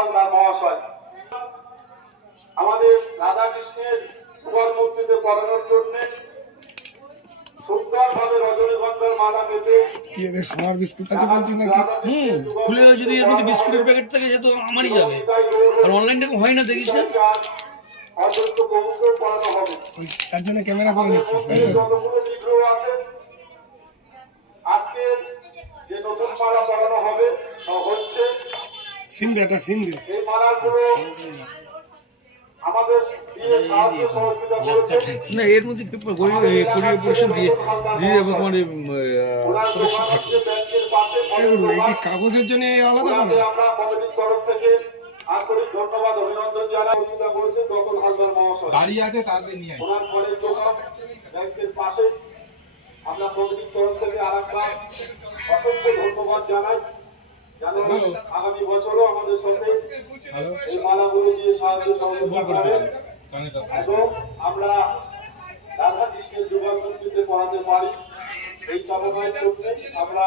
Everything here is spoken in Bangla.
হালদার মহাশয় আমাদের রাধা কৃষ্ণের সুবল মূর্তিতে পড়ানোর জন্য সুন্দরভাবে রজনীগন্ধার মালা পেতে সোনার বিস্কুট আছে বলছিস নাকি? খুলে যদি এর মধ্যে বিস্কুটের প্যাকেট থাকে সে তো আমারই যাবে। আর অনলাইনটা হয় না দেখিস না? অত্যন্ত প্রমুখও পড়ানো হবে। তার জন্য ক্যামেরা করে নিচ্ছিস তাই তো? যতগুলো বিগ্রহ আছে আজকে যে নতুন মালা পড়ানো হবে হচ্ছে সিন্ধে একটা সিন্ধে এই মালাগুলো আমাদের দিয়ে সাহায্য সহযোগিতা করেছে। না এর মধ্যে কোরিয়ার পরিষদ দিয়ে দেবো তোমার সুরক্ষিত থাকবে। ব্যাংকের পাশে এগুলো এই কি কাগজের জন্য আলাদা ওনাকে করা? আমরা কমিটির তরফ থেকে আন্তরিক ধন্যবাদ অভিনন্দন জানাই। সহযোগিতা করেছেন ডক্টর হালদার মহাশয়। গাড়ি আছে তাদের নিয়ে আয়। ওনার ঘরের দোকান ব্যাংকের পাশে আমরা কমিটির তরফ থেকে আরেকবার অসংখ্য ধন্যবাদ জানাই। যেন আগামী বছরও আমাদের সাথে এই মালাগুলো দিয়ে সাহায্য সহযোগিতা করেন এবং আমরা রাধা কৃষ্ণের যুগল মূর্তিতে পড়াতে পারি এই কামনায় করতে আমরা